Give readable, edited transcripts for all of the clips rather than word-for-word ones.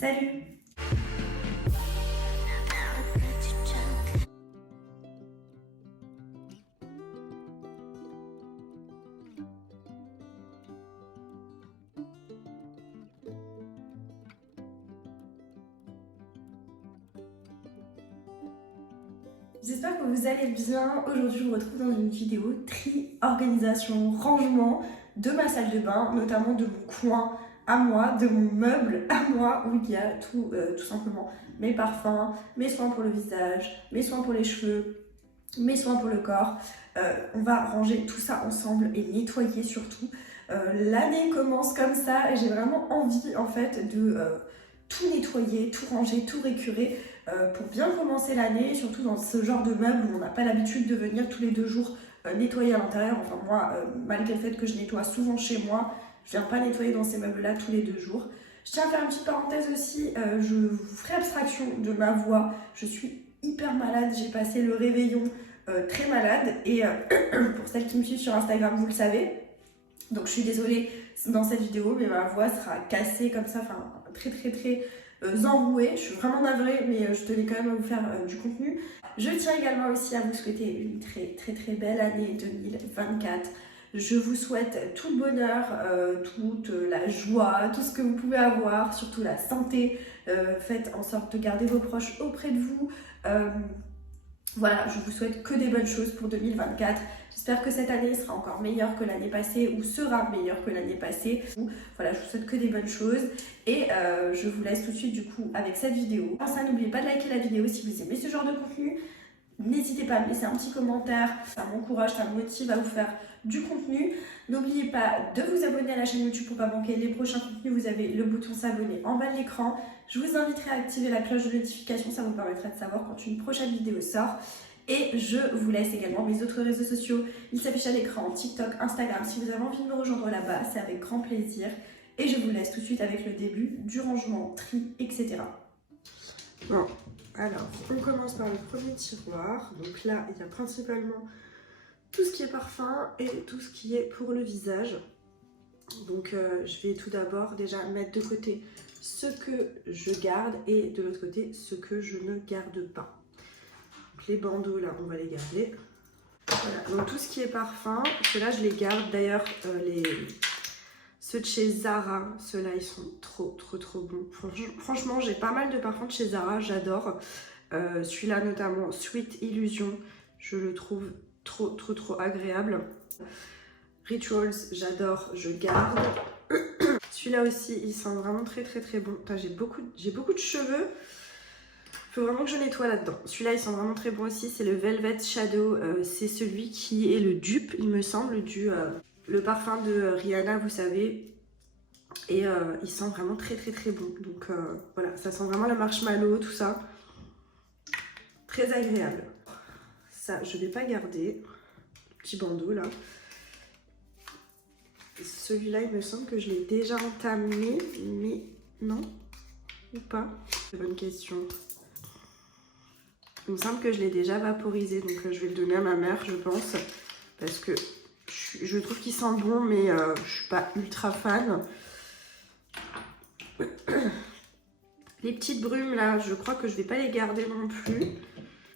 Salut! J'espère que vous allez bien. Aujourd'hui, je vous retrouve dans une vidéo tri, organisation, rangement de ma salle de bain, notamment de mon coin à moi, de mon meuble à moi, où il y a tout simplement mes parfums, mes soins pour le visage, mes soins pour les cheveux, mes soins pour le corps. On va ranger tout ça ensemble et nettoyer surtout. L'année commence comme ça et j'ai vraiment envie en fait de tout nettoyer, tout ranger, tout récurer pour bien commencer l'année, surtout dans ce genre de meubles où on n'a pas l'habitude de venir tous les 2 jours nettoyer à l'intérieur. Enfin moi, malgré le fait que je nettoie souvent chez moi, je viens pas nettoyer dans ces meubles-là tous les 2 jours. Je tiens à faire une petite parenthèse aussi, je vous ferai abstraction de ma voix. Je suis hyper malade, j'ai passé le réveillon très malade et pour celles qui me suivent sur Instagram, vous le savez. Donc je suis désolée dans cette vidéo, mais ma voix sera cassée comme ça, enfin très enrouée. Je suis vraiment navrée, mais je tenais quand même à vous faire du contenu. Je tiens également aussi à vous souhaiter une très belle année 2024. Je vous souhaite tout le bonheur, toute la joie, tout ce que vous pouvez avoir, surtout la santé. Faites en sorte de garder vos proches auprès de vous. Voilà, je vous souhaite que des bonnes choses pour 2024. J'espère que cette année sera encore meilleure que l'année passée ou sera meilleure que l'année passée. Voilà, je vous souhaite que des bonnes choses et je vous laisse tout de suite du coup avec cette vidéo. Pour ça, n'oubliez pas de liker la vidéo si vous aimez ce genre de contenu. N'hésitez pas à me laisser un petit commentaire, ça m'encourage, ça me motive à vous faire du contenu. N'oubliez pas de vous abonner à la chaîne YouTube pour ne pas manquer les prochains contenus. Vous avez le bouton s'abonner en bas de l'écran. Je vous inviterai à activer la cloche de notification, ça vous permettra de savoir quand une prochaine vidéo sort. Et je vous laisse également mes autres réseaux sociaux. Ils s'affichent à l'écran, TikTok, Instagram. Si vous avez envie de me rejoindre là-bas, c'est avec grand plaisir. Et je vous laisse tout de suite avec le début du rangement, tri, etc. Bon, alors, on commence par le premier tiroir. Donc là, il y a principalement tout ce qui est parfum et tout ce qui est pour le visage. Donc je vais tout d'abord déjà mettre de côté ce que je garde et de l'autre côté ce que je ne garde pas. Donc les bandeaux là, on va les garder. Voilà, donc tout ce qui est parfum, ceux-là je les garde. D'ailleurs, ceux de chez Zara, ceux-là ils sont trop bons. Franchement, j'ai pas mal de parfums de chez Zara, j'adore. Celui-là notamment, Sweet Illusion, je le trouve trop agréable. Rituals, j'adore, je garde. Celui-là aussi, il sent vraiment très bon. J'ai beaucoup de cheveux. Il faut vraiment que je nettoie là-dedans. Celui-là, il sent vraiment très bon aussi. C'est le Velvet Shadow. C'est celui qui est le dupe, il me semble, le parfum de Rihanna, vous savez. Et il sent vraiment très bon. Donc voilà, ça sent vraiment la marshmallow, tout ça. Très agréable. Ça, je ne vais pas garder. Petit bandeau là. Celui-là, il me semble que je l'ai déjà entamé, mais non, ou pas? Bonne question. Il me semble que je l'ai déjà vaporisé, donc je vais le donner à ma mère, je pense, parce que je trouve qu'il sent bon, mais je suis pas ultra fan. Les petites brumes là, je crois que je vais pas les garder non plus.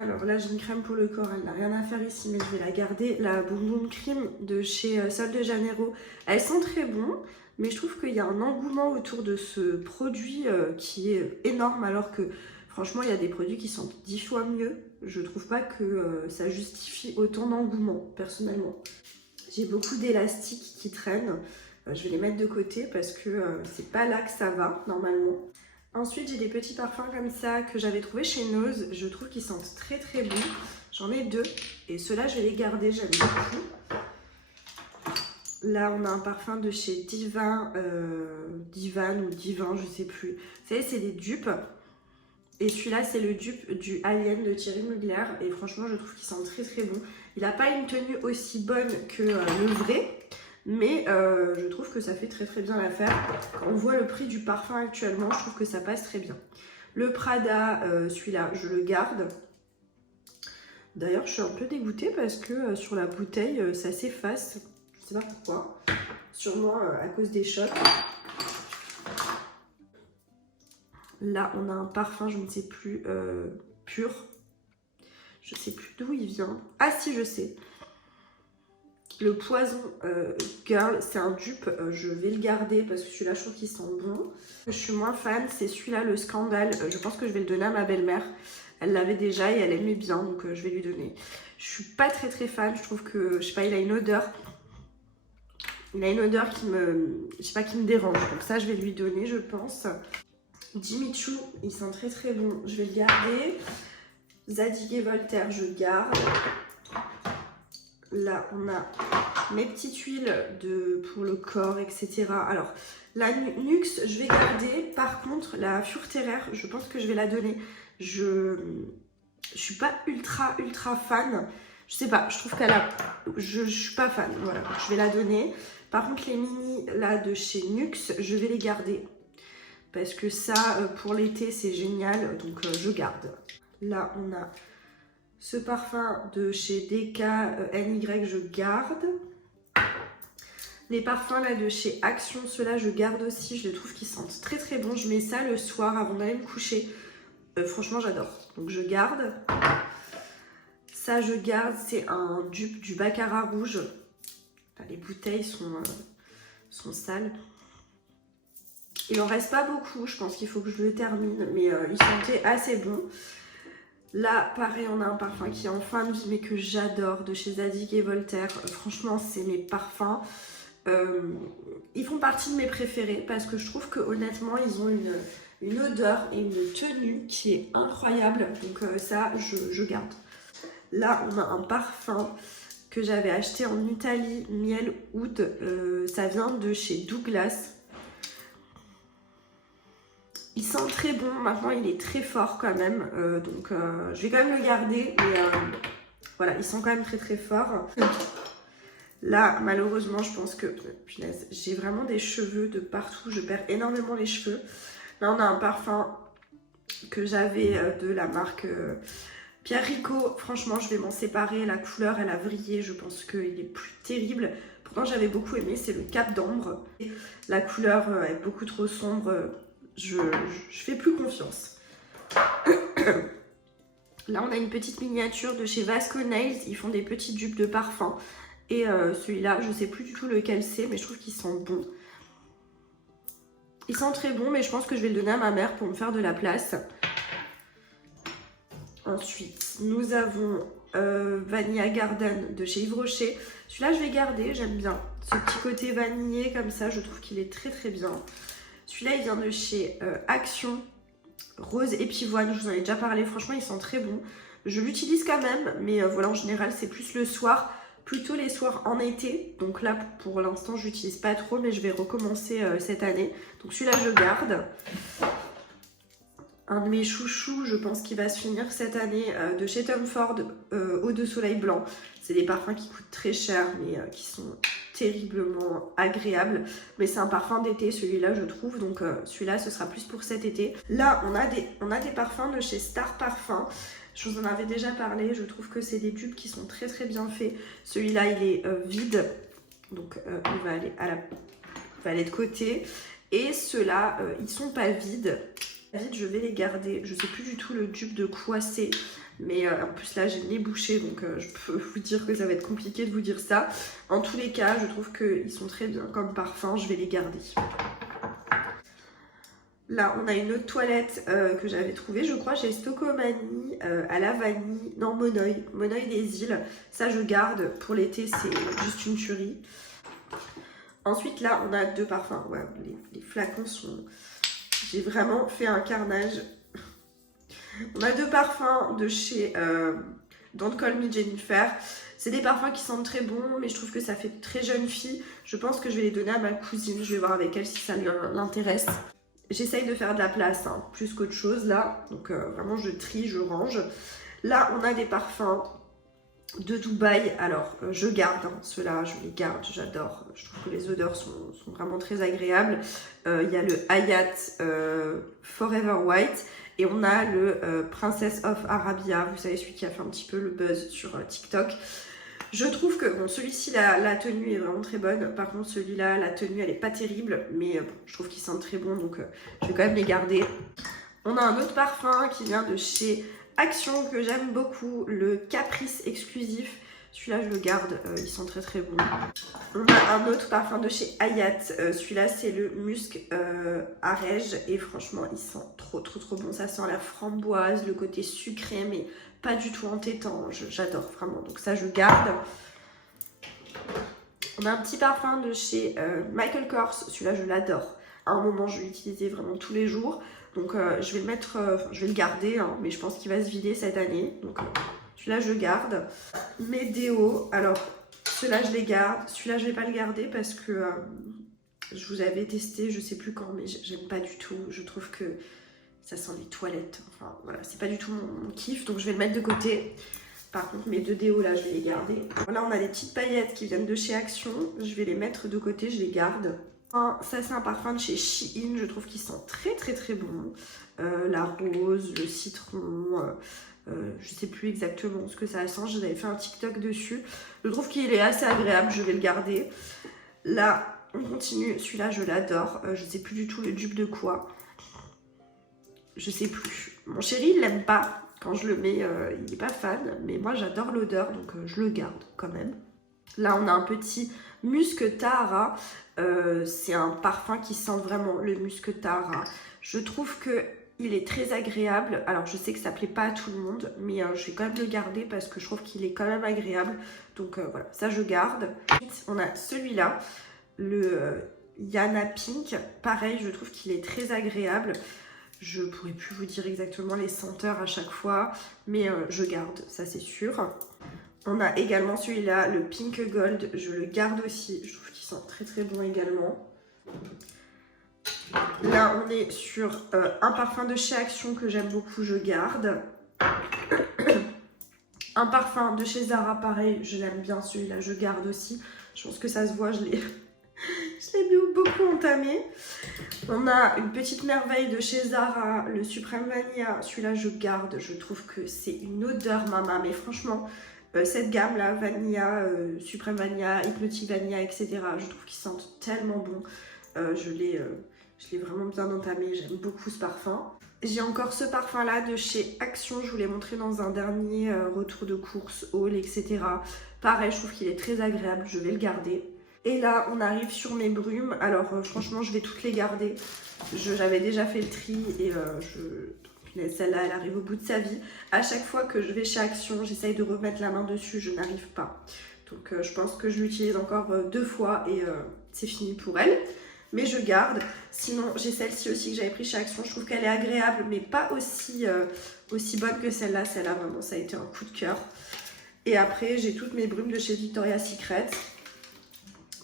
Alors là, j'ai une crème pour le corps, elle n'a rien à faire ici, mais je vais la garder. La Boom Boom Cream de chez Sol de Janeiro, elles sont très bons, mais je trouve qu'il y a un engouement autour de ce produit qui est énorme, alors que franchement, il y a des produits qui sont 10 fois mieux. Je trouve pas que ça justifie autant d'engouement, personnellement. J'ai beaucoup d'élastiques qui traînent. Je vais les mettre de côté parce que c'est pas là que ça va, normalement. Ensuite, j'ai des petits parfums comme ça que j'avais trouvé chez Nose. Je trouve qu'ils sentent très bon. J'en ai 2 et ceux-là, je vais les garder. J'aime beaucoup. Là, on a un parfum de chez Divan ou Divin, je sais plus. Vous savez, c'est des dupes. Et celui-là, c'est le dupe du Alien de Thierry Mugler. Et franchement, je trouve qu'il sent très bon. Il n'a pas une tenue aussi bonne que le vrai. Mais je trouve que ça fait très bien l'affaire. Quand on voit le prix du parfum actuellement, je trouve que ça passe très bien. Le Prada, celui-là, je le garde. D'ailleurs, je suis un peu dégoûtée parce que sur la bouteille, ça s'efface. Je sais pas pourquoi. Sûrement à cause des chocs. Là, on a un parfum, je ne sais plus, pur. Je ne sais plus d'où il vient. Ah si, je sais. Le Poison Girl, c'est un dupe. Je vais le garder parce que celui-là, je trouve qu'il sent bon. Je suis moins fan, c'est celui-là, le Scandale. Je pense que je vais le donner à ma belle-mère. Elle l'avait déjà et elle aimait bien, donc je vais lui donner. Je suis pas très fan. Je trouve que, je sais pas, il a une odeur. Il a une odeur qui me, je sais pas, qui me dérange. Donc ça, je vais lui donner, je pense. Jimmy Choo, il sent très bon. Je vais le garder. Zadig et Voltaire, je garde. Là, on a mes petites huiles pour le corps, etc. Alors, la Nuxe, je vais garder. Par contre, la Furterer, je pense que je vais la donner. Je suis pas ultra fan. Je sais pas, je trouve qu'elle a... Je suis pas fan, voilà. Je vais la donner. Par contre, les mini, là, de chez Nuxe, je vais les garder. Parce que ça, pour l'été, c'est génial. Donc, je garde. Là, on a ce parfum de chez DK NY, je garde. Les parfums là de chez Action, ceux-là, je garde aussi. Je les trouve qu'ils sentent très bon. Je mets ça le soir avant d'aller me coucher. Franchement, j'adore. Donc, je garde. Ça, je garde. C'est un dupe du Baccarat rouge. Enfin, les bouteilles sont sales. Il en reste pas beaucoup, je pense qu'il faut que je le termine, mais il sentait assez bon. Là, pareil, on a un parfum qui est en fin de vie, mais que j'adore, de chez Zadig et Voltaire. Franchement, c'est mes parfums. Ils font partie de mes préférés, parce que je trouve que honnêtement, ils ont une odeur et une tenue qui est incroyable. Donc ça, je garde. Là, on a un parfum que j'avais acheté en Italie, Miel Oud. Ça vient de chez Douglas. Il sent très bon, maintenant il est très fort quand même, donc je vais quand même le garder, mais voilà, il sent quand même très fort. Là, malheureusement, je pense que, punaise, j'ai vraiment des cheveux de partout, je perds énormément les cheveux. Là, on a un parfum que j'avais de la marque Pierre Rico. Franchement, je vais m'en séparer, la couleur, elle a vrillé, je pense qu'il est plus terrible. Pourtant, j'avais beaucoup aimé, c'est le Cap d'Ambre. La couleur est beaucoup trop sombre. Je fais plus confiance. Là, on a une petite miniature de chez Vasco Nails. Ils font des petits dupes de parfum. Et celui-là, je sais plus du tout lequel c'est, mais je trouve qu'il sent bon. Il sent très bon, mais je pense que je vais le donner à ma mère pour me faire de la place. Ensuite, nous avons Vanilla Garden de chez Yves Rocher. Celui-là, je vais garder, j'aime bien. Ce petit côté vanillé comme ça, je trouve qu'il est très bien. Celui-là, il vient de chez Action, Rose et Pivoine. Je vous en ai déjà parlé. Franchement, il sent très bon. Je l'utilise quand même, mais voilà, en général, c'est plus le soir. Plutôt les soirs en été. Donc là, pour l'instant, je l'utilise pas trop, mais je vais recommencer cette année. Donc celui-là, je garde. Un de mes chouchous, je pense qu'il va se finir cette année, de chez Tom Ford, Eau de Soleil Blanc. C'est des parfums qui coûtent très cher, mais qui sont terriblement agréables. Mais c'est un parfum d'été, celui-là, je trouve. Donc celui-là, ce sera plus pour cet été. Là, on a des parfums de chez Star Parfum. Je vous en avais déjà parlé. Je trouve que c'est des dupes qui sont très bien faits. Celui-là, il est vide. Donc il va aller de côté. Et ceux-là, ils sont pas vides. Je vais les garder. Je sais plus du tout le dupe de quoi c'est. Mais en plus là j'ai le nez bouché, donc je peux vous dire que ça va être compliqué de vous dire ça. En tous les cas, je trouve qu'ils sont très bien comme parfum, je vais les garder. Là on a une autre toilette que j'avais trouvée, je crois chez Stocomanie, à la vanille, non Monoï des îles. Ça je garde, pour l'été c'est juste une tuerie. Ensuite là on a deux parfums, ouais, les flacons sont... J'ai vraiment fait un carnage. On a deux parfums de chez Don't Call Me Jennifer. C'est des parfums qui sentent très bon, mais je trouve que ça fait très jeune fille. Je pense que je vais les donner à ma cousine. Je vais voir avec elle si ça l'intéresse. J'essaye de faire de la place, hein, plus qu'autre chose là. Donc vraiment, je trie, je range. Là, on a des parfums de Dubaï. Alors, je garde, hein, ceux-là, je les garde, j'adore. Je trouve que les odeurs sont vraiment très agréables. Il y a le Hayat Forever White. Et on a le Princess of Arabia, vous savez, celui qui a fait un petit peu le buzz sur TikTok. Je trouve que, bon, celui-ci, la tenue est vraiment très bonne. Par contre, celui-là, la tenue, elle est pas terrible. Mais bon, je trouve qu'ils sentent très bon, donc je vais quand même les garder. On a un autre parfum qui vient de chez Action que j'aime beaucoup, le Caprice Exclusif. Celui-là, je le garde, il sent très très bon. On a un autre parfum de chez Hayat. Celui-là, c'est le Musc Arège. Et franchement, il sent trop bon. Ça sent la framboise, le côté sucré, mais pas du tout entêtant. J'adore vraiment. Donc ça, je garde. On a un petit parfum de chez Michael Kors. Celui-là, je l'adore. À un moment, je l'utilisais vraiment tous les jours. Donc je vais le mettre, je vais le garder, hein, mais je pense qu'il va se vider cette année. Donc celui-là, je le garde. Mes déos, alors ceux-là, je les garde. Celui-là, je vais pas le garder parce que je vous avais testé, je sais plus quand, mais j'aime pas du tout. Je trouve que ça sent les toilettes. Enfin voilà, c'est pas du tout mon kiff, donc je vais le mettre de côté. Par contre, mes 2 déos là, je vais les garder. Là, on a des petites paillettes qui viennent de chez Action. Je vais les mettre de côté, je les garde. Ça, c'est un parfum de chez Shein. Je trouve qu'il sent très bon. La rose, le citron, je sais plus exactement ce que ça sent. Je vous avais fait un TikTok dessus. Je trouve qu'il est assez agréable, je vais le garder. Là, on continue. Celui-là, je l'adore. Je sais plus du tout le dupe de quoi. Je sais plus. Mon chéri, il l'aime pas. Quand je le mets, il n'est pas fan. Mais moi, j'adore l'odeur, donc je le garde quand même. Là, on a un petit Musc Tahara. C'est un parfum qui sent vraiment le Musc Tahara. Je trouve qu'il est très agréable. Alors, je sais que ça plaît pas à tout le monde, mais je vais quand même le garder parce que je trouve qu'il est quand même agréable. Donc voilà, ça je garde. Ensuite, on a celui-là, le Yana Pink. Pareil, je trouve qu'il est très agréable. Je pourrais plus vous dire exactement les senteurs à chaque fois, mais je garde, ça c'est sûr. On a également celui-là, le Pink Gold, je le garde aussi. Je trouve qu'il sent très bon également. Là, on est sur un parfum de chez Action que j'aime beaucoup, je garde. Un parfum de chez Zara, pareil, je l'aime bien celui-là, je garde aussi. Je pense que ça se voit, je l'ai beaucoup entamé. On a une petite merveille de chez Zara, le Supreme Vanilla. Celui-là, je garde. Je trouve que c'est une odeur, maman. Mais franchement, cette gamme-là, Vanilla, Supreme Vanilla, Hypnotic Vanilla, etc., je trouve qu'ils sentent tellement bon. Je l'ai vraiment bien entamé. J'aime beaucoup ce parfum. J'ai encore ce parfum-là de chez Action. Je vous l'ai montré dans un dernier retour de course, haul, etc. Pareil, je trouve qu'il est très agréable. Je vais le garder. Et là, on arrive sur mes brumes. Alors, franchement, je vais toutes les garder. J'avais déjà fait le tri et celle-là, elle arrive au bout de sa vie. À chaque fois que je vais chez Action, j'essaye de remettre la main dessus, je n'arrive pas. Donc, je pense que je l'utilise encore 2 fois et c'est fini pour elle. Mais je garde. Sinon, j'ai celle-ci aussi que j'avais pris chez Action. Je trouve qu'elle est agréable, mais pas aussi bonne que celle-là. Celle-là, vraiment, ça a été un coup de cœur. Et après, j'ai toutes mes brumes de chez Victoria's Secret.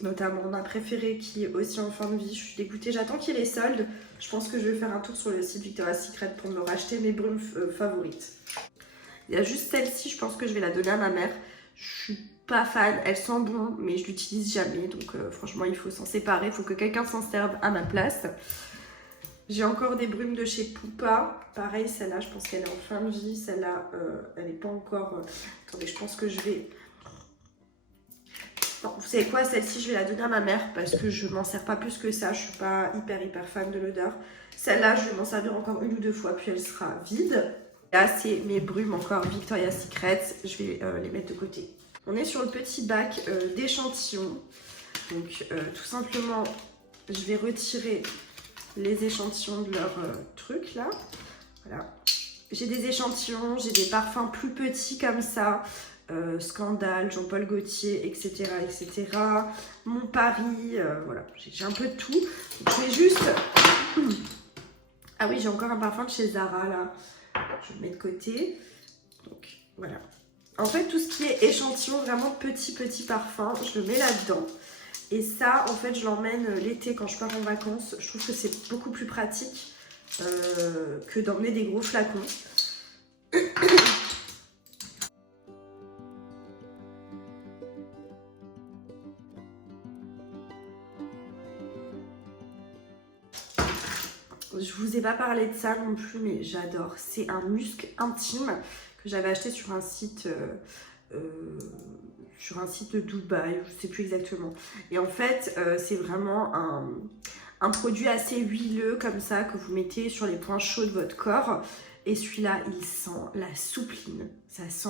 Notamment ma préférée qui est aussi en fin de vie. Je suis dégoûtée, j'attends qu'il y ait les soldes. Je pense que je vais faire un tour sur le site Victoria's Secret pour me racheter mes brumes favorites. Il y a juste celle-ci, je pense que je vais la donner à ma mère. Je suis pas fan, elle sent bon, mais je l'utilise jamais. Donc franchement, il faut s'en séparer, il faut que quelqu'un s'en serve à ma place. J'ai encore des brumes de chez Poupa. Pareil, celle-là, je pense qu'elle est en fin de vie. Celle-là, elle n'est pas encore... Attendez, je pense que je vais... Non, vous savez quoi, celle-ci, je vais la donner à ma mère parce que je m'en sers pas plus que ça. Je suis pas hyper fan de l'odeur. Celle-là, je vais m'en servir encore 1 ou 2 fois, puis elle sera vide. Là, c'est mes brumes encore Victoria's Secret. Je vais les mettre de côté. On est sur le petit bac d'échantillons. Donc, tout simplement, je vais retirer les échantillons de leur truc, là. Voilà. J'ai des échantillons, j'ai des parfums plus petits comme ça. Scandale, Jean-Paul Gaultier, etc. Mon Paris, voilà, j'ai un peu de tout. Donc, je vais juste... Ah oui, j'ai encore un parfum de chez Zara, là. Je le mets de côté. Donc, voilà. En fait, tout ce qui est échantillon, vraiment petit parfum, je le mets là-dedans. Et ça, en fait, je l'emmène l'été quand je pars en vacances. Je trouve que c'est beaucoup plus pratique que d'emmener des gros flacons. Je vous ai pas parlé de ça non plus, mais j'adore. C'est un musc intime que j'avais acheté sur un site de Dubaï, je sais plus exactement. Et en fait, c'est vraiment Un produit assez huileux comme ça que vous mettez sur les points chauds de votre corps. Et celui-là, il sent la soupline. Ça sent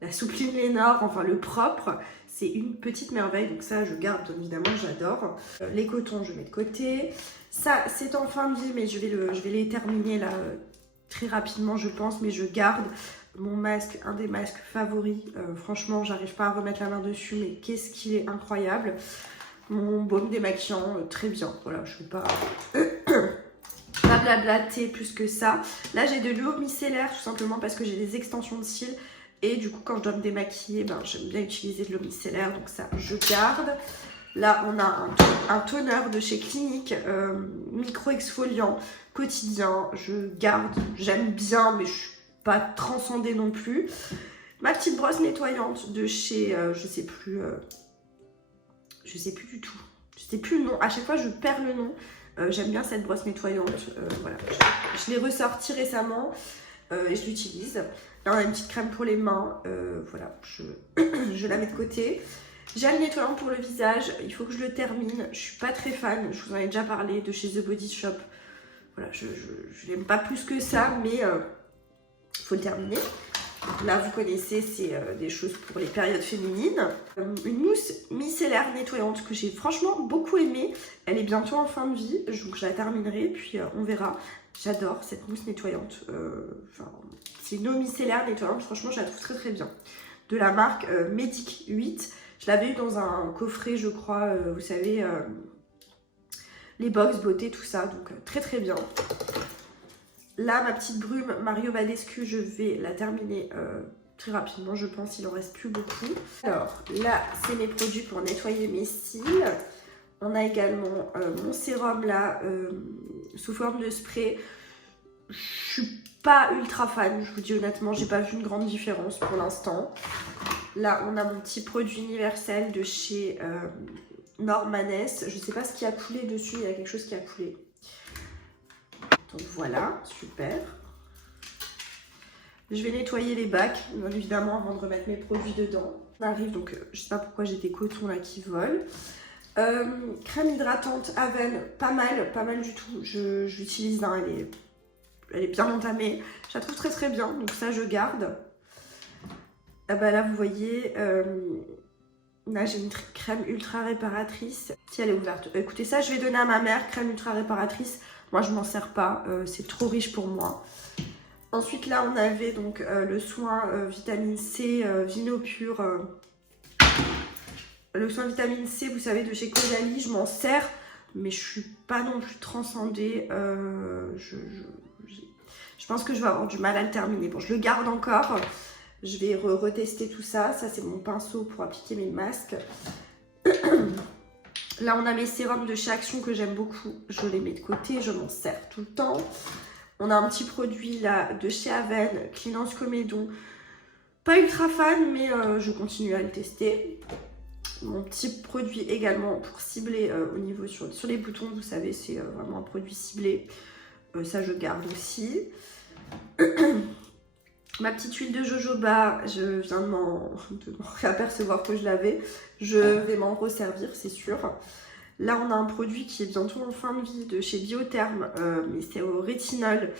la soupline Lénore, enfin le propre. C'est une petite merveille, donc ça je garde bien évidemment, j'adore. Les cotons, je mets de côté. Ça, c'est en fin de vie, mais je vais les terminer là très rapidement, je pense. Mais je garde mon masque, un des masques favoris. Franchement, j'arrive pas à remettre la main dessus, mais qu'est-ce qu'il est incroyable. Mon baume démaquillant, très bien. Voilà, je ne vais pas blablater plus que ça. Là, j'ai de l'eau micellaire, tout simplement parce que j'ai des extensions de cils. Et du coup, quand je dois me démaquiller, ben, j'aime bien utiliser de l'eau micellaire. Donc ça, je garde. Là, on a un toner de chez Clinique, micro-exfoliant quotidien. Je garde, j'aime bien, mais je ne suis pas transcendée non plus. Ma petite brosse nettoyante de chez, je sais plus du tout. Je sais plus le nom. À chaque fois, je perds le nom. J'aime bien cette brosse nettoyante. Voilà. Je l'ai ressortie récemment et je l'utilise. Là, on a une petite crème pour les mains. Voilà, je la mets de côté. J'ai le nettoyant pour le visage. Il faut que je le termine. Je suis pas très fan. Je vous en ai déjà parlé de chez The Body Shop. Voilà, je l'aime pas plus que ça, mais il faut le terminer. Là, vous connaissez, c'est des choses pour les périodes féminines. Une mousse micellaire nettoyante que j'ai franchement beaucoup aimée. Elle est bientôt en fin de vie, donc je la terminerai, puis on verra. J'adore cette mousse nettoyante. C'est une eau micellaire nettoyante, franchement, je la trouve très très bien. De la marque Medic 8. Je l'avais eu dans un coffret, je crois, vous savez, les box beauté, tout ça, donc très très bien. Là, ma petite brume Mario Badescu, je vais la terminer très rapidement, je pense, il en reste plus beaucoup. Alors, là, c'est mes produits pour nettoyer mes cils. On a également mon sérum, là, sous forme de spray. Je suis pas ultra fan, je vous dis honnêtement, j'ai pas vu une grande différence pour l'instant. Là, on a mon petit produit universel de chez Normanès. Je sais pas ce qui a coulé dessus, il y a quelque chose qui a coulé. Donc voilà, super. Je vais nettoyer les bacs, bien évidemment, avant de remettre mes produits dedans. On arrive, donc je sais pas pourquoi j'ai des cotons là qui volent. Crème hydratante Aven, pas mal du tout. Je l'utilise, hein, elle est bien entamée. Je la trouve très très bien, donc ça je garde. Ah bah là vous voyez, là j'ai une crème ultra réparatrice. Si elle est ouverte, écoutez ça, je vais donner à ma mère, crème ultra réparatrice. Moi je m'en sers pas, c'est trop riche pour moi. Ensuite là on avait donc le soin vitamine C Vinopure. Le soin vitamine C, vous savez, de chez Caudalie, je m'en sers, mais je suis pas non plus transcendée. Je pense que je vais avoir du mal à le terminer. Bon, je le garde encore. Je vais retester tout ça. Ça, c'est mon pinceau pour appliquer mes masques. Là, on a mes sérums de chez Action que j'aime beaucoup. Je les mets de côté, je m'en sers tout le temps. On a un petit produit là de chez Aven, Cleanance Comédon. Pas ultra fan, mais je continue à le tester. Mon petit produit également pour cibler au niveau sur les boutons, vous savez, c'est vraiment un produit ciblé. Ça, je garde aussi. Ma petite huile de jojoba, je viens de m'en réapercevoir que je l'avais. Je vais m'en resservir, c'est sûr. Là, on a un produit qui est bientôt en fin de vie de chez Biotherme, mais c'est au rétinol.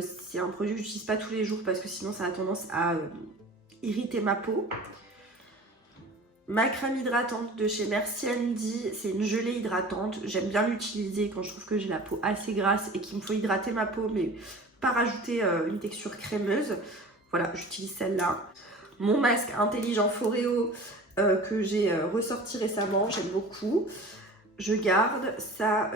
C'est un produit que je n'utilise pas tous les jours parce que sinon, ça a tendance à irriter ma peau. Ma crème hydratante de chez Merci Andy, c'est une gelée hydratante. J'aime bien l'utiliser quand je trouve que j'ai la peau assez grasse et qu'il me faut hydrater ma peau, mais pas rajouter une texture crémeuse. Voilà, j'utilise celle-là. Mon masque intelligent Foreo que j'ai ressorti récemment, j'aime beaucoup. Je garde ça,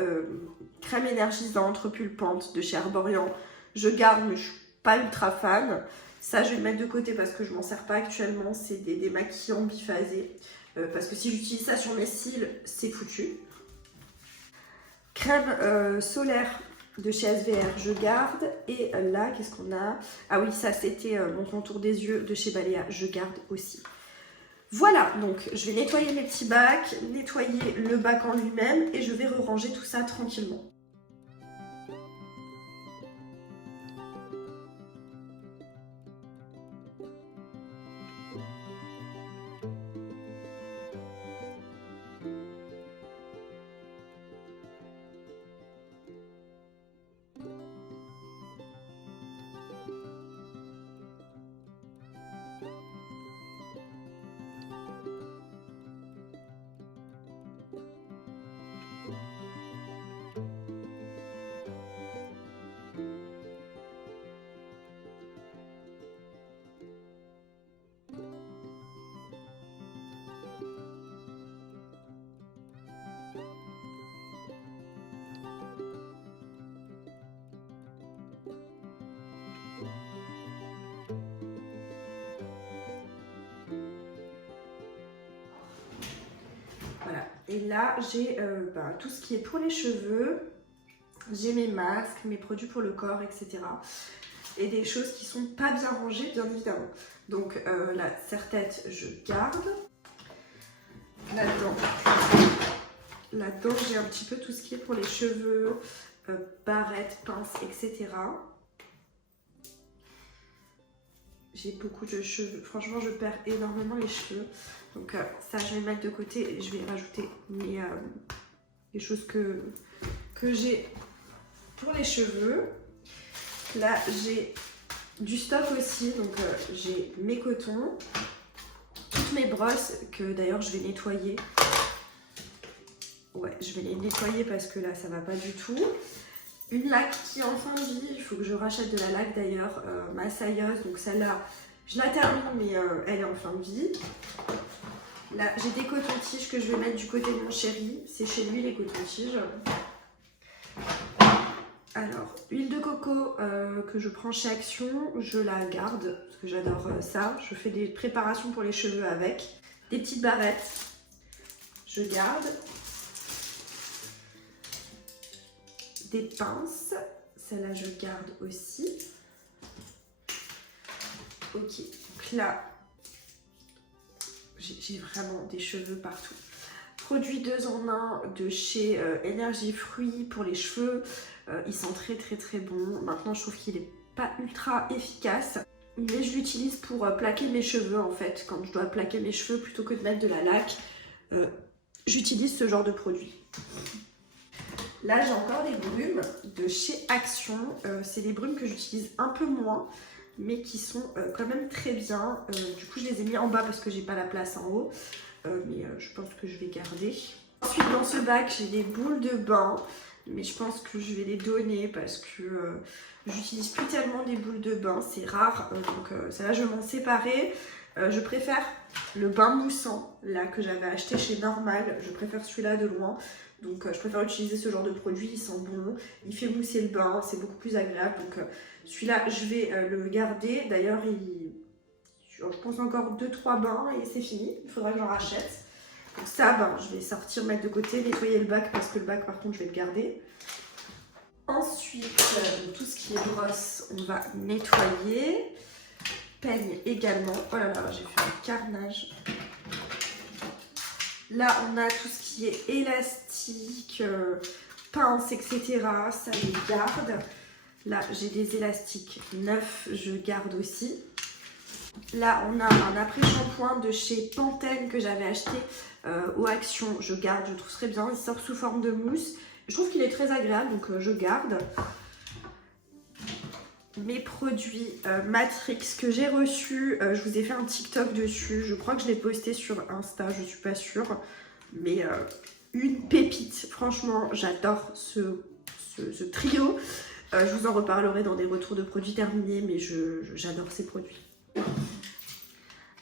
crème énergisante repulpante de chez Arborian. Je garde, mais je suis pas ultra fan. Ça, je vais le mettre de côté parce que je m'en sers pas actuellement. C'est des démaquillants biphasés. Parce que si j'utilise ça sur mes cils, c'est foutu. Crème solaire de chez SVR, je garde. Et là, qu'est-ce qu'on a? Ah oui, ça, c'était mon contour des yeux de chez Balea. Je garde aussi. Voilà, donc je vais nettoyer mes petits bacs, nettoyer le bac en lui-même et je vais ranger tout ça tranquillement. Et là, j'ai tout ce qui est pour les cheveux. J'ai mes masques, mes produits pour le corps, etc. Et des choses qui sont pas bien rangées, bien évidemment. Donc la serre-tête, je garde. Là-dedans, j'ai un petit peu tout ce qui est pour les cheveux, barrettes, pinces, etc. J'ai beaucoup de cheveux. Franchement, je perds énormément les cheveux. Donc ça, je vais le mettre de côté et je vais rajouter les choses que j'ai pour les cheveux. Là, j'ai du stock aussi. Donc j'ai mes cotons, toutes mes brosses que d'ailleurs je vais nettoyer. Ouais, je vais les nettoyer parce que là, ça va pas du tout. Une laque qui est en fin de vie. Il faut que je rachète de la laque d'ailleurs. Ma sailleuse, donc celle-là, je la termine, mais elle est en fin de vie. Là, j'ai des cotons-tiges que je vais mettre du côté de mon chéri. C'est chez lui, les cotons-tiges. Alors, huile de coco que je prends chez Action, je la garde parce que j'adore ça. Je fais des préparations pour les cheveux avec. Des petites barrettes, je garde. Des pinces, celle-là je garde aussi. Ok, donc là, j'ai vraiment des cheveux partout. Produit 2 en 1 de chez Énergie Fruits pour les cheveux. Il sent très bon. Maintenant, je trouve qu'il n'est pas ultra efficace. Mais je l'utilise pour plaquer mes cheveux en fait. Quand je dois plaquer mes cheveux, plutôt que de mettre de la laque, j'utilise ce genre de produit. Là, j'ai encore des brumes de chez Action. C'est des brumes que j'utilise un peu moins, mais qui sont quand même très bien. Du coup, je les ai mis en bas parce que j'ai pas la place en haut. Mais je pense que je vais garder. Ensuite, dans ce bac, j'ai des boules de bain. Mais je pense que je vais les donner parce que j'utilise plus tellement des boules de bain. C'est rare. Donc, celle-là, je vais m'en séparer. Je préfère le bain moussant, là, que j'avais acheté chez Normal. Je préfère celui-là de loin. Donc je préfère utiliser ce genre de produit, il sent bon, il fait mousser le bain, c'est beaucoup plus agréable. Donc celui-là, je vais le garder. D'ailleurs, je pense encore 2-3 bains et c'est fini. Il faudra que j'en rachète. Donc ça, je vais sortir, mettre de côté, nettoyer le bac parce que le bac, par contre, je vais le garder. Ensuite, tout ce qui est brosse, on va nettoyer. Peigne également. Oh là là, j'ai fait un carnage. Là, on a tout ce qui est élastique, pince, etc. Ça, je garde. Là, j'ai des élastiques neufs, je garde aussi. Là, on a un après-shampoing de chez Pantene que j'avais acheté au Action. Je garde, je trouve très bien. Il sort sous forme de mousse. Je trouve qu'il est très agréable, donc je garde. Mes produits Matrix que j'ai reçus, je vous ai fait un TikTok dessus, je crois que je l'ai posté sur Insta, je suis pas sûre, mais une pépite, franchement j'adore ce trio, je vous en reparlerai dans des retours de produits terminés, mais j'adore ces produits.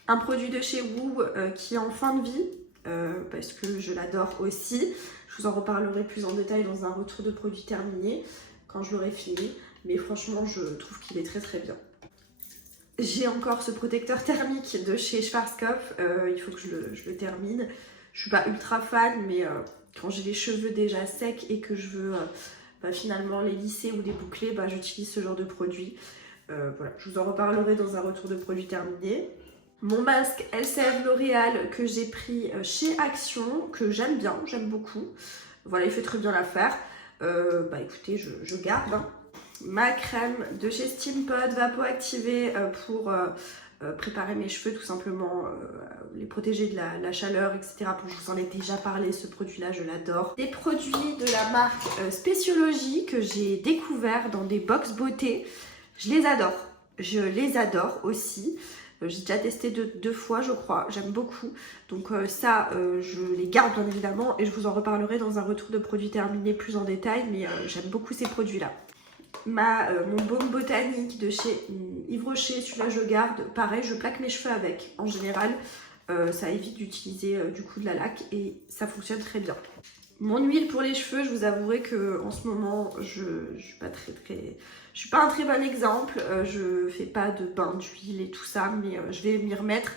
Un produit de chez Woo qui est en fin de vie, parce que je l'adore aussi, je vous en reparlerai plus en détail dans un retour de produits terminés, quand je l'aurai fini. Mais franchement, je trouve qu'il est très bien. J'ai encore ce protecteur thermique de chez Schwarzkopf. Il faut que je le termine. Je suis pas ultra fan, mais quand j'ai les cheveux déjà secs et que je veux finalement les lisser ou les boucler, j'utilise ce genre de produit. Voilà, je vous en reparlerai dans un retour de produit terminé. Mon masque LCF L'Oréal que j'ai pris chez Action, que j'aime bien, j'aime beaucoup. Voilà, il fait très bien l'affaire. Écoutez, je garde. Hein. Ma crème de chez Steampod Vapo-Activé pour préparer mes cheveux tout simplement, les protéger de la chaleur, etc. Je vous en ai déjà parlé, ce produit-là, je l'adore. Des produits de la marque Spéciologie que j'ai découvert dans des box beauté. Je les adore aussi. J'ai déjà testé deux fois, je crois. J'aime beaucoup. Donc je les garde bien évidemment et je vous en reparlerai dans un retour de produits terminé plus en détail. Mais j'aime beaucoup ces produits-là. Mon baume botanique de chez Yves Rocher, celui-là je garde. Pareil, je plaque mes cheveux avec. En général, ça évite d'utiliser du coup de la laque et ça fonctionne très bien. Mon huile pour les cheveux, je vous avouerai que en ce moment, je suis pas je suis pas un très bon exemple. Je fais pas de bain d'huile et tout ça, mais je vais m'y remettre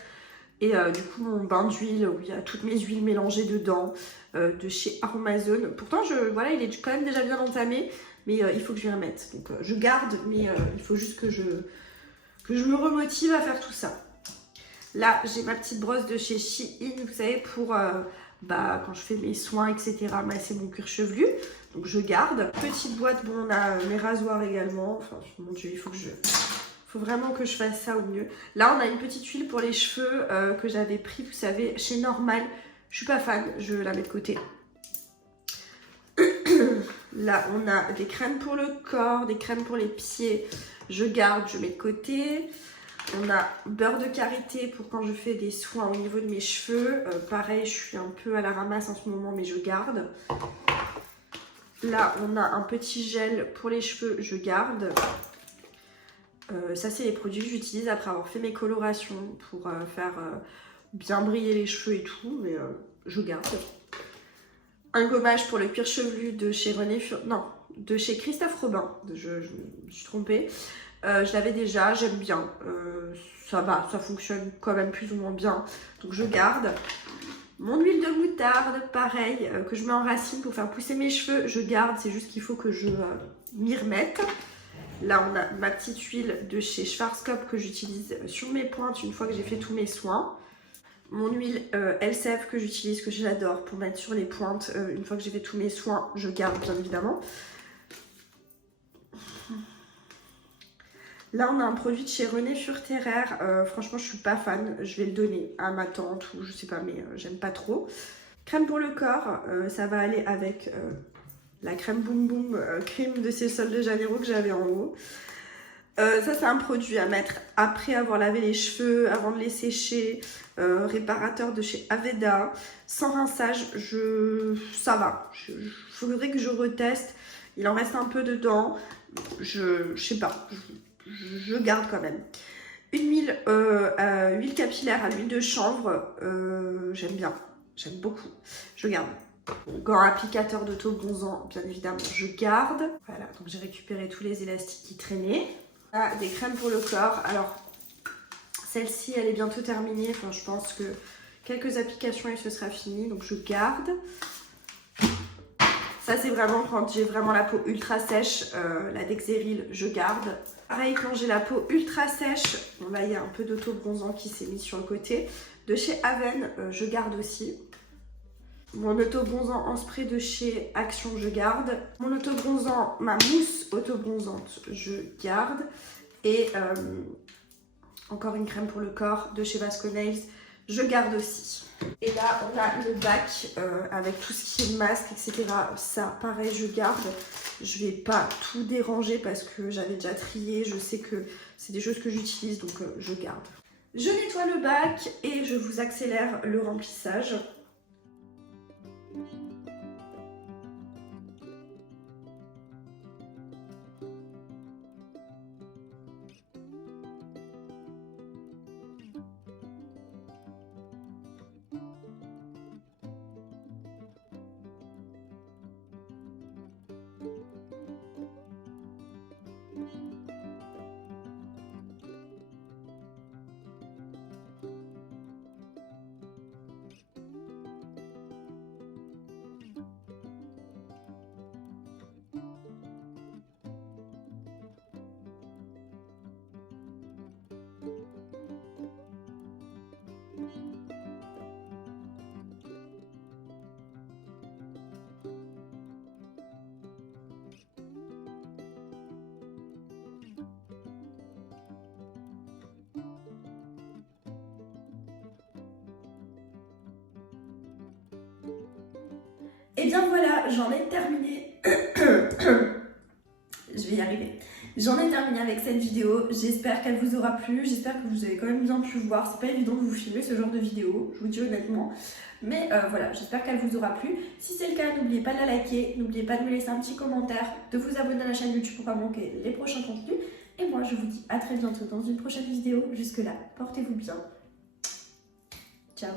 Et du coup, mon bain d'huile où il y a toutes mes huiles mélangées dedans, de chez Aromazone. Pourtant, voilà, il est quand même déjà bien entamé, mais il faut que je lui remette. Donc je garde, mais il faut juste que je me remotive à faire tout ça. Là, j'ai ma petite brosse de chez Shein, vous savez, pour quand je fais mes soins, etc., masser mon cuir chevelu. Donc je garde. Petite boîte, bon, on a mes rasoirs également. Enfin, mon Dieu, il faut vraiment que je fasse ça au mieux. Là, on a une petite huile pour les cheveux que j'avais pris, vous savez, chez Normal. Je suis pas fan, je la mets de côté. Là, on a des crèmes pour le corps, des crèmes pour les pieds. Je garde, je mets de côté. On a beurre de karité pour quand je fais des soins au niveau de mes cheveux. Pareil, je suis un peu à la ramasse en ce moment, mais je garde. Là, on a un petit gel pour les cheveux, je garde. Ça, c'est les produits que j'utilise après avoir fait mes colorations pour faire bien briller les cheveux et tout, mais je garde. Un gommage pour le cuir chevelu de chez de chez Christophe Robin. Je me suis trompée. Je l'avais déjà, j'aime bien. Ça va, ça fonctionne quand même plus ou moins bien. Donc je garde. Mon huile de moutarde, pareil, que je mets en racine pour faire pousser mes cheveux. Je garde, c'est juste qu'il faut que je m'y remette. Là, on a ma petite huile de chez Schwarzkopf que j'utilise sur mes pointes une fois que j'ai fait tous mes soins. Mon huile LCF que j'utilise, que j'adore pour mettre sur les pointes une fois que j'ai fait tous mes soins. Je garde, bien évidemment. Là, on a un produit de chez René Furterer. Franchement, je suis pas fan. Je vais le donner à ma tante ou je sais pas, mais j'aime pas trop. Crème pour le corps, ça va aller avec la crème Boum Boum Cream de chez Sol de Janeiro que j'avais en haut. Ça, c'est un produit à mettre après avoir lavé les cheveux, avant de les sécher. Réparateur de chez Aveda. Sans rinçage, ça va. Il faudrait que je reteste. Il en reste un peu dedans. Je sais pas. Je garde quand même. Une huile capillaire à l'huile de chanvre. J'aime bien. J'aime beaucoup. Je garde. Gant applicateur d'auto-bronzant, bien évidemment, je garde. Voilà, donc j'ai récupéré tous les élastiques qui traînaient. Là, des crèmes pour le corps. Alors, celle-ci, elle est bientôt terminée. Enfin, je pense que quelques applications et ce sera fini. Donc, je garde. Ça, c'est vraiment quand j'ai vraiment la peau ultra sèche. La Dexeril, je garde. Pareil, quand j'ai la peau ultra sèche, bon, là, il y a un peu d'auto-bronzant qui s'est mis sur le côté. De chez Aven, je garde aussi. Mon auto-bronzant en spray de chez Action, je garde. Mon auto-bronzant, ma mousse auto-bronzante, je garde. Et encore une crème pour le corps de chez Vasco Nails, je garde aussi. Et là, on a le bac avec tout ce qui est masque, etc. Ça, pareil, je garde. Je vais pas tout déranger parce que j'avais déjà trié. Je sais que c'est des choses que j'utilise, donc je garde. Je nettoie le bac et je vous accélère le remplissage. Et bien voilà, j'en ai terminé. Je vais y arriver. J'en ai terminé avec cette vidéo. J'espère qu'elle vous aura plu. J'espère que vous avez quand même bien pu voir. C'est pas évident de vous filmer ce genre de vidéo, je vous dis honnêtement. Mais voilà, j'espère qu'elle vous aura plu. Si c'est le cas, n'oubliez pas de la liker. N'oubliez pas de me laisser un petit commentaire, de vous abonner à la chaîne YouTube pour pas manquer les prochains contenus. Et moi, je vous dis à très bientôt dans une prochaine vidéo. Jusque là, portez-vous bien. Ciao.